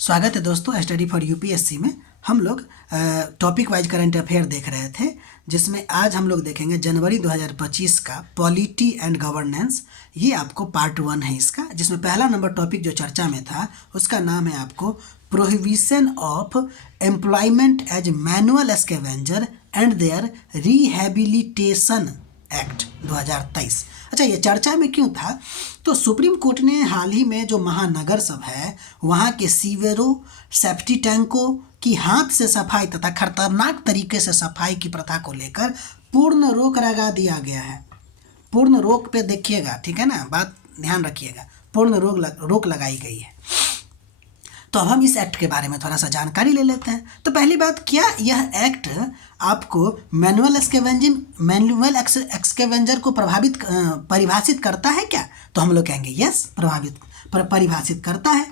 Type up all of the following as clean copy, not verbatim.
स्वागत है दोस्तों स्टडी फॉर यूपीएससी में। हम लोग टॉपिक वाइज करंट अफेयर देख रहे थे, जिसमें आज हम लोग देखेंगे जनवरी 2025 का पॉलिटी एंड गवर्नेंस। ये आपको पार्ट 1 है इसका, जिसमें पहला नंबर टॉपिक जो चर्चा में था उसका नाम है आपको prohibition of employment as manual scavenger and their rehabilitation act 2023। अच्छा, ये चर्चा में क्यों था? तो सुप्रीम कोर्ट ने हाल ही में जो महानगर सब है वहाँ के सीवरों, सेफ्टी टैंकों की हाथ से सफाई तथा खतरनाक तरीके से सफाई की प्रथा को लेकर पूर्ण रोक लगा दिया गया है। पूर्ण रोक पे देखिएगा, ठीक है ना, बात ध्यान रखिएगा, पूर्ण रोक लगाई गई है। तो अब हम इस एक्ट के बारे में थोड़ा सा जानकारी ले लेते हैं। तो पहली बात, क्या यह एक्ट आपको मैनुअल एक्सकेवेंजर को परिभाषित करता है क्या? तो हम लोग कहेंगे यस, परिभाषित करता है।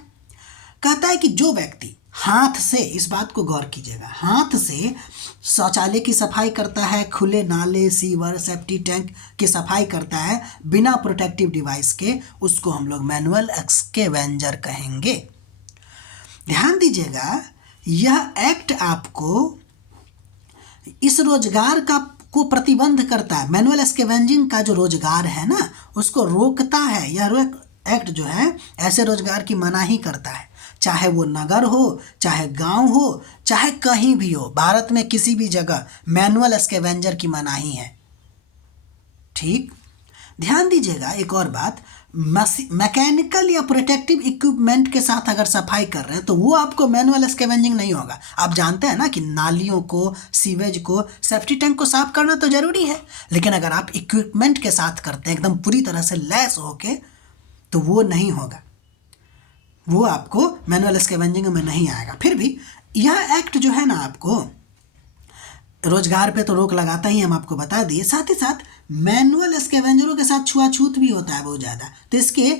कहता है कि जो व्यक्ति हाथ से, इस बात को गौर कीजिएगा, हाथ से शौचालय की सफाई करता है, खुले नाले, सीवर, सेफ्टी टैंक की सफाई करता है बिना प्रोटेक्टिव डिवाइस के, उसको हम लोग मैनुअल एक्सकेवेंजर कहेंगे। ध्यान दीजिएगा, यह एक्ट आपको इस रोजगार को प्रतिबंध करता है। मैनुअल स्कैवेंजिंग का जो रोजगार है ना, उसको रोकता है। यह एक्ट जो है ऐसे रोजगार की मनाही करता है, चाहे वो नगर हो, चाहे गांव हो, चाहे कहीं भी हो। भारत में किसी भी जगह मैनुअल स्कैवेंजर की मनाही है। ठीक, ध्यान दीजिएगा एक और बात, मैकेनिकल या प्रोटेक्टिव इक्विपमेंट के साथ अगर सफाई कर रहे हैं तो वो आपको मैनुअल स्कैवेंजिंग नहीं होगा। आप जानते हैं ना कि नालियों को, सीवेज को, सेफ्टी टैंक को साफ करना तो जरूरी है, लेकिन अगर आप इक्विपमेंट के साथ करते हैं एकदम पूरी तरह से लैस होके, तो वो नहीं होगा, वो आपको मैनुअल स्कैवेंजिंग में नहीं आएगा। फिर भी यह एक्ट जो है ना आपको रोजगार पे तो रोक लगाता ही, हम आपको बता दिए। साथ ही साथ मैनुअल स्कैवेंजरों के साथ छुआछूत भी होता है बहुत ज़्यादा, तो इसके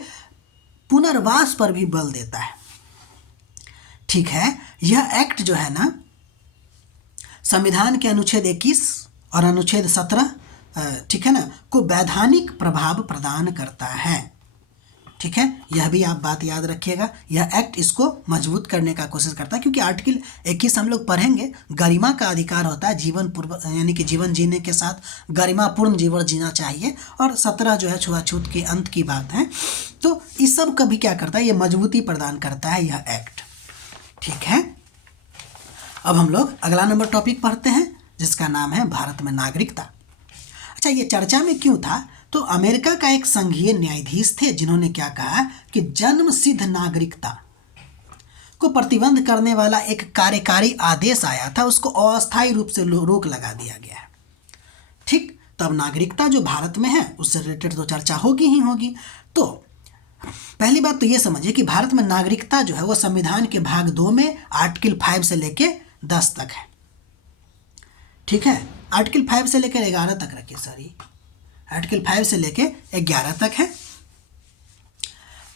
पुनर्वास पर भी बल देता है। ठीक है, यह एक्ट जो है ना संविधान के अनुच्छेद 21 और अनुच्छेद 17, ठीक है ना, को वैधानिक प्रभाव प्रदान करता है। ठीक है, यह भी आप बात याद रखिएगा। यह एक्ट इसको मजबूत करने का कोशिश करता है, क्योंकि आर्टिकल 21 हम लोग पढ़ेंगे, गरिमा का अधिकार होता है, जीवन पूर्व यानी कि जीवन जीने के साथ गरिमापूर्ण जीवन जीना चाहिए, और 17 जो है छुआछूत के अंत की बात है। तो इस सब का भी क्या करता है, ये मजबूती प्रदान करता है यह एक्ट। ठीक है, अब हम लोग अगला नंबर टॉपिक पढ़ते हैं, जिसका नाम है भारत में नागरिकता। अच्छा, ये चर्चा में क्यों था? तो अमेरिका का एक संघीय न्यायाधीश थे, जिन्होंने क्या कहा कि जन्म सिद्ध नागरिकता को प्रतिबंध करने वाला एक कार्यकारी आदेश आया था, उसको अस्थायी रूप से रोक लगा दिया गया है। ठीक, तो अब नागरिकता जो भारत में है उससे रिलेटेड तो चर्चा होगी ही होगी। तो पहली बात तो ये समझिए कि भारत में नागरिकता जो है वो संविधान के भाग 2 में आर्टिकल 5 से लेके 10 तक है। ठीक है, आर्टिकल 5 से लेकर 11 तक रखिए, सॉरी, आर्टिकल 5 से लेके 11 तक है।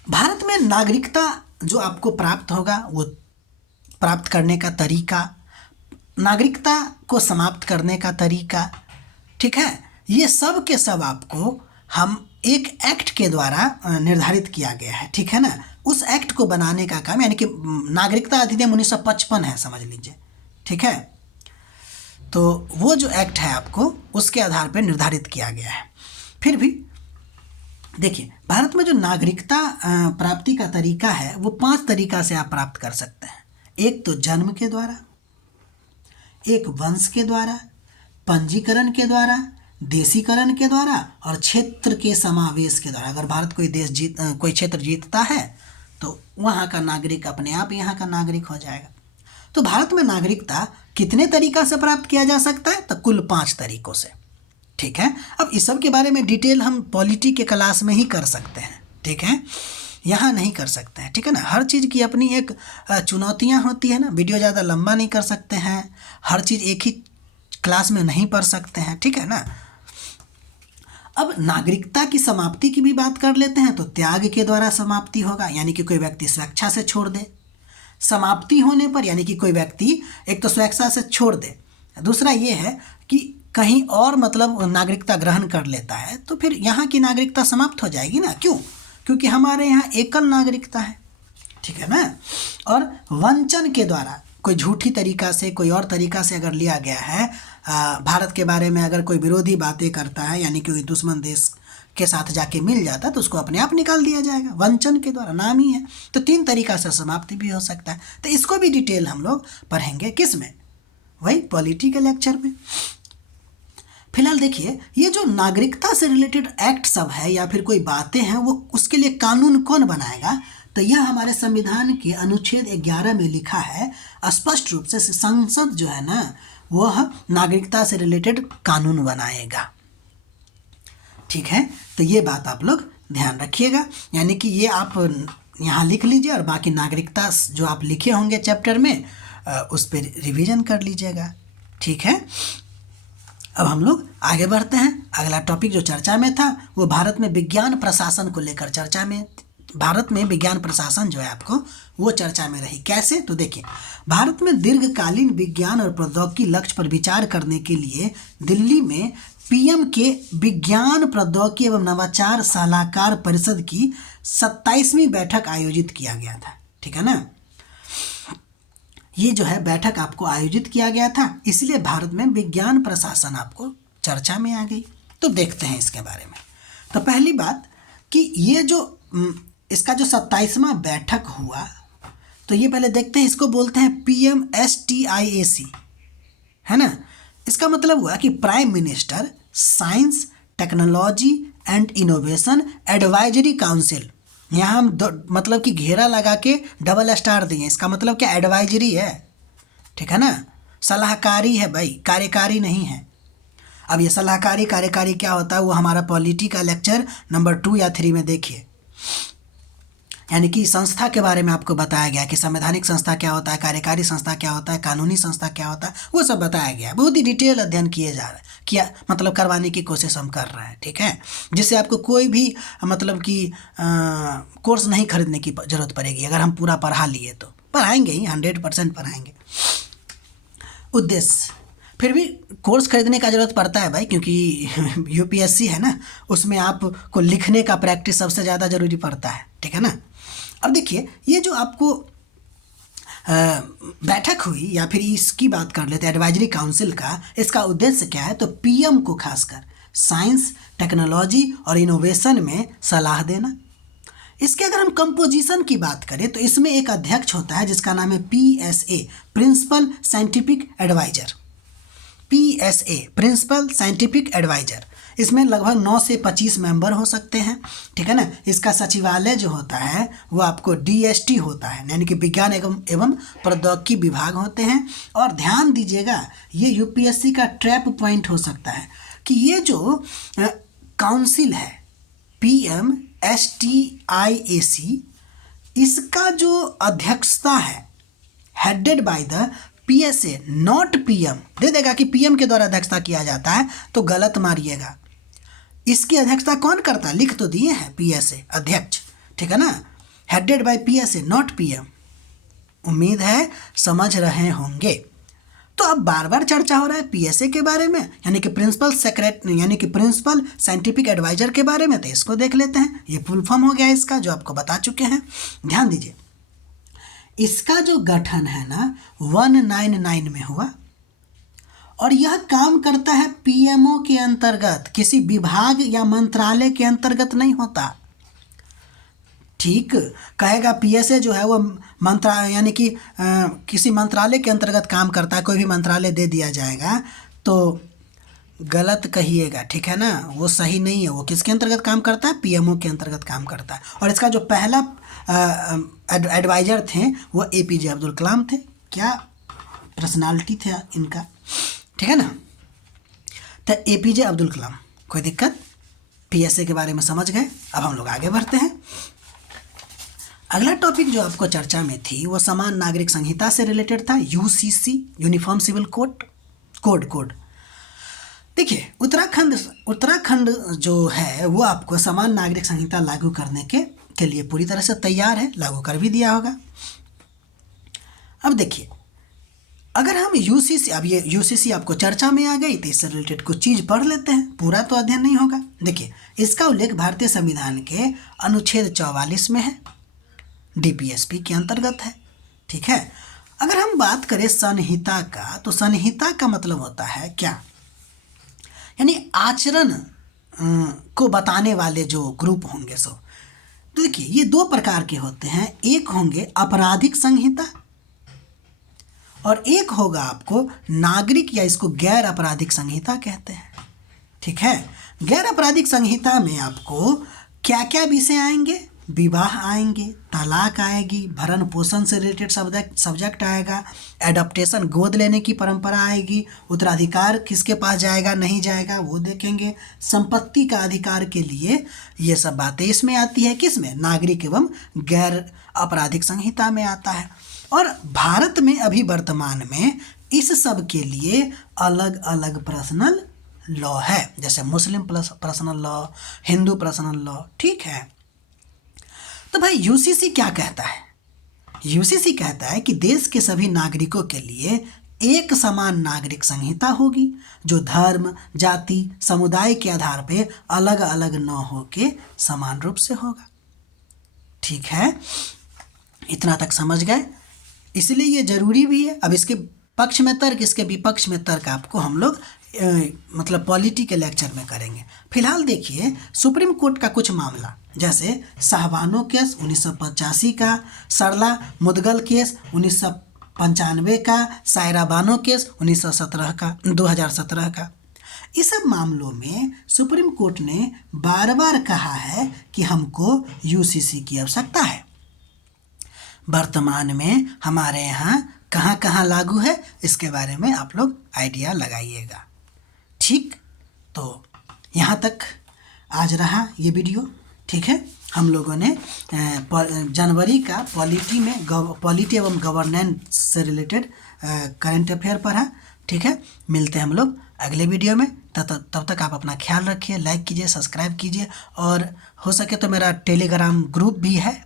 भारत में नागरिकता जो आपको प्राप्त होगा, वो प्राप्त करने का तरीका, नागरिकता को समाप्त करने का तरीका, ठीक है, ये सब के सब आपको हम एक एक्ट के द्वारा निर्धारित किया गया है। ठीक है ना, उस एक्ट को बनाने का काम, यानी कि नागरिकता अधिनियम 1955 है, समझ लीजिए। ठीक है, तो वो जो एक्ट है आपको उसके आधार पर निर्धारित किया गया है। फिर भी देखिए, भारत में जो नागरिकता प्राप्ति का तरीका है वो 5 तरीका से आप प्राप्त कर सकते हैं। एक तो जन्म के द्वारा, एक वंश के द्वारा, पंजीकरण के द्वारा, देशीकरण के द्वारा, और क्षेत्र के समावेश के द्वारा। अगर भारत कोई क्षेत्र जीतता है तो वहाँ का नागरिक अपने आप यहाँ का नागरिक हो जाएगा। तो भारत में नागरिकता कितने तरीका से प्राप्त किया जा सकता है? तो कुल 5 तरीकों से। ठीक है, अब इस सब के बारे में डिटेल हम पॉलिटी के क्लास में ही कर सकते हैं। ठीक है, यहाँ नहीं कर सकते हैं। ठीक है ना, हर चीज़ की अपनी एक चुनौतियाँ होती है ना, वीडियो ज़्यादा लंबा नहीं कर सकते हैं, हर चीज़ एक ही क्लास में नहीं पढ़ सकते हैं। ठीक है ना, अब नागरिकता की समाप्ति की भी बात कर लेते हैं। तो त्याग के द्वारा समाप्ति होगा, यानी कि कोई व्यक्ति स्वेच्छा से छोड़ दे। समाप्ति होने पर, यानी कि कोई व्यक्ति एक तो स्वेच्छा से छोड़ दे, दूसरा ये है कि कहीं और मतलब नागरिकता ग्रहण कर लेता है, तो फिर यहाँ की नागरिकता समाप्त हो जाएगी ना। क्यों? क्योंकि हमारे यहाँ एकल नागरिकता है। ठीक है ना। और वंचन के द्वारा कोई झूठी तरीका से, कोई और तरीका से अगर लिया गया है, भारत के बारे में अगर कोई विरोधी बातें करता है, यानी कि कोई दुश्मन देश के साथ जाके मिल जाता है, तो उसको अपने आप निकाल दिया जाएगा, वंचन के द्वारा, नाम ही है। तो 3 तरीका से समाप्ति भी हो सकता है। तो इसको भी डिटेल हम लोग पढ़ेंगे, किस में, वही पॉलिटी के लेक्चर में। फिलहाल देखिए, ये जो नागरिकता से रिलेटेड एक्ट सब है या फिर कोई बातें हैं, वो उसके लिए कानून कौन बनाएगा, तो यह हमारे संविधान के अनुच्छेद 11 में लिखा है स्पष्ट रूप से, संसद जो है ना वह नागरिकता से रिलेटेड कानून बनाएगा। ठीक है, तो ये बात आप लोग ध्यान रखिएगा, यानी कि ये आप यहाँ लिख लीजिए और बाकी नागरिकता जो आप लिखे होंगे चैप्टर में उस पर रिवीजन कर लीजिएगा। ठीक है, अब हम लोग आगे बढ़ते हैं। अगला टॉपिक जो चर्चा में था वो भारत में विज्ञान प्रशासन को लेकर चर्चा में, भारत में विज्ञान प्रशासन जो है आपको वो चर्चा में रही। कैसे, तो देखिए, भारत में दीर्घकालीन विज्ञान और प्रौद्योगिकी लक्ष्य पर विचार करने के लिए दिल्ली में पीएम के विज्ञान प्रौद्योगिकी एवं नवाचार सलाहकार परिषद की 27वीं बैठक आयोजित किया गया था। ठीक है ना, ये जो है बैठक आपको आयोजित किया गया था, इसलिए भारत में विज्ञान प्रशासन आपको चर्चा में आ गई। तो देखते हैं इसके बारे में। तो पहली बात कि ये जो इसका जो 27वां बैठक हुआ, तो ये पहले देखते हैं, इसको बोलते हैं PMSTIAC, है ना। इसका मतलब हुआ कि prime minister science technology and innovation advisory council. यहाँ हम मतलब कि घेरा लगा के डबल स्टार दिए, इसका मतलब क्या, एडवाइजरी है। ठीक है ना, सलाहकारी है भाई, कार्यकारी नहीं है। अब ये सलाहकारी कार्यकारी क्या होता है, वो हमारा पॉलिटी का लेक्चर नंबर 2 या 3 में देखिए, यानी कि संस्था के बारे में आपको बताया गया कि संवैधानिक संस्था क्या होता है, कार्यकारी संस्था क्या होता है, कानूनी संस्था क्या होता है, वो सब बताया गया। बहुत ही डिटेल अध्ययन किए जा रहा है, किया मतलब करवाने की कोशिश हम कर रहे हैं। ठीक है, जिससे आपको कोई भी मतलब कि कोर्स नहीं खरीदने की ज़रूरत पड़ेगी। अगर हम पूरा पढ़ा लिए तो पढ़ाएंगे ही, 100% पढ़ाएंगे। उद्देश्य, फिर भी कोर्स खरीदने का ज़रूरत पड़ता है भाई, क्योंकि UPSC है ना, उसमें आपको लिखने का प्रैक्टिस सबसे ज़्यादा ज़रूरी पड़ता है। ठीक है ना। अब देखिए, ये जो आपको बैठक हुई, या फिर इसकी बात कर लेते हैं एडवाइजरी काउंसिल का, इसका उद्देश्य क्या है, तो पीएम को खासकर साइंस टेक्नोलॉजी और इनोवेशन में सलाह देना। इसके अगर हम कंपोजिशन की बात करें तो इसमें एक अध्यक्ष होता है जिसका नाम है PSA, principal scientific adviser. PSA, principal scientific adviser. इसमें लगभग 9 से 25 मेंबर हो सकते हैं। ठीक है ना। इसका सचिवालय जो होता है वो आपको DST होता है, यानी कि विज्ञान एवं प्रौद्योगिकी विभाग होते हैं। और ध्यान दीजिएगा, ये UPSC का ट्रैप पॉइंट हो सकता है कि ये जो काउंसिल है PMSTIAC, इसका जो अध्यक्षता है headed by the PSA not PM, दे देगा कि PM के द्वारा अध्यक्षता किया जाता है तो गलत मारिएगा। इसकी अध्यक्षता कौन करता है, लिख तो दिए हैं PSA अध्यक्ष। ठीक है ना, headed by PSA not PM। उम्मीद है समझ रहे होंगे। तो अब बार बार चर्चा हो रहा है PSA के बारे में, यानी कि प्रिंसिपल सेक्रेटरी, यानी कि प्रिंसिपल साइंटिफिक एडवाइजर के बारे में। तो इसको देख लेते हैं, ये फुल फॉर्म हो गया इसका, जो आपको बता चुके हैं। ध्यान दीजिए, इसका जो गठन है ना 199 में हुआ, और यह काम करता है PMO के अंतर्गत, किसी विभाग या मंत्रालय के अंतर्गत नहीं होता। ठीक कहेगा, PSA जो है वो मंत्रालय, यानी कि किसी मंत्रालय के अंतर्गत काम करता है। कोई भी मंत्रालय दे दिया जाएगा तो गलत कहिएगा, ठीक है ना, वो सही नहीं है। वो किसके अंतर्गत काम करता है, PMO के अंतर्गत काम करता है। और इसका जो पहला एडवाइजर थे वो APJ अब्दुल कलाम थे। क्या पर्सनालिटी थे इनका, ठीक है ना। तो APJ अब्दुल कलाम, कोई दिक्कत, PSA के बारे में समझ गए। अब हम लोग आगे बढ़ते हैं। अगला टॉपिक जो आपको चर्चा में थी वो समान नागरिक संहिता से रिलेटेड था, UCC, यूनिफॉर्म सिविल कोड। देखिए, उत्तराखंड जो है वो आपको समान नागरिक संहिता लागू करने के लिए पूरी तरह से तैयार है, लागू कर भी दिया होगा। अब देखिए, अगर हम UCC, अब ये UCC आपको चर्चा में आ गई तो इससे रिलेटेड कुछ चीज़ पढ़ लेते हैं, पूरा तो अध्ययन नहीं होगा। देखिए, इसका उल्लेख भारतीय संविधान के अनुच्छेद 44 में है। डीपीएसपी के अंतर्गत है। ठीक है। अगर हम बात करें संहिता का, तो संहिता का मतलब होता है क्या, यानी आचरण को बताने वाले जो ग्रुप होंगे। सो तो देखिए ये दो प्रकार के होते हैं, एक होंगे आपराधिक संहिता और एक होगा आपको नागरिक या इसको गैर आपराधिक संहिता कहते हैं। ठीक है। गैर आपराधिक संहिता में आपको क्या क्या विषय आएंगे, विवाह आएंगे, तलाक आएगी, भरण पोषण से रिलेटेड सब्जेक्ट आएगा, एडॉप्टेशन गोद लेने की परंपरा आएगी, उत्तराधिकार किसके पास जाएगा नहीं जाएगा वो देखेंगे, संपत्ति का अधिकार के लिए ये सब बातें इसमें आती है। किसमें? नागरिक एवं गैर आपराधिक संहिता में आता है। और भारत में अभी वर्तमान में इस सब के लिए अलग अलग पर्सनल लॉ है, जैसे Muslim personal law, Hindu personal law. ठीक है। तो भाई यूसीसी क्या कहता है? यूसीसी कहता है कि देश के सभी नागरिकों के लिए एक समान नागरिक संहिता होगी जो धर्म, जाति, समुदाय के आधार पे अलग अलग न हो के समान रूप से होगा। ठीक है, इतना तक समझ गए? इसलिए ये जरूरी भी है। अब इसके पक्ष में तर्क, इसके विपक्ष में तर्क आपको हम लोग मतलब पॉलिटी के लेक्चर में करेंगे। फिलहाल देखिए सुप्रीम कोर्ट का कुछ मामला, जैसे शाहबानो केस 1985 का, सरला मुदगल केस 1995 का, सायरा बानो केस 2017 का। इस सब मामलों में सुप्रीम कोर्ट ने बार बार कहा है कि हमको यूसीसी की आवश्यकता है। वर्तमान में हमारे यहाँ कहाँ कहाँ लागू है इसके बारे में आप लोग आइडिया लगाइएगा। ठीक, तो यहाँ तक आज रहा ये वीडियो। ठीक है, हम लोगों ने जनवरी का पॉलिटी एवं गवर्नेंस से रिलेटेड करंट अफेयर पढ़ा। ठीक है, मिलते हैं हम लोग अगले वीडियो में। तब तक आप अपना ख्याल रखिए, लाइक कीजिए, सब्सक्राइब कीजिए, और हो सके तो मेरा टेलीग्राम ग्रुप भी है,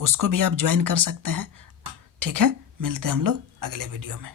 उसको भी आप ज्वाइन कर सकते हैं। ठीक है, मिलते हैं हम लोग अगले वीडियो में।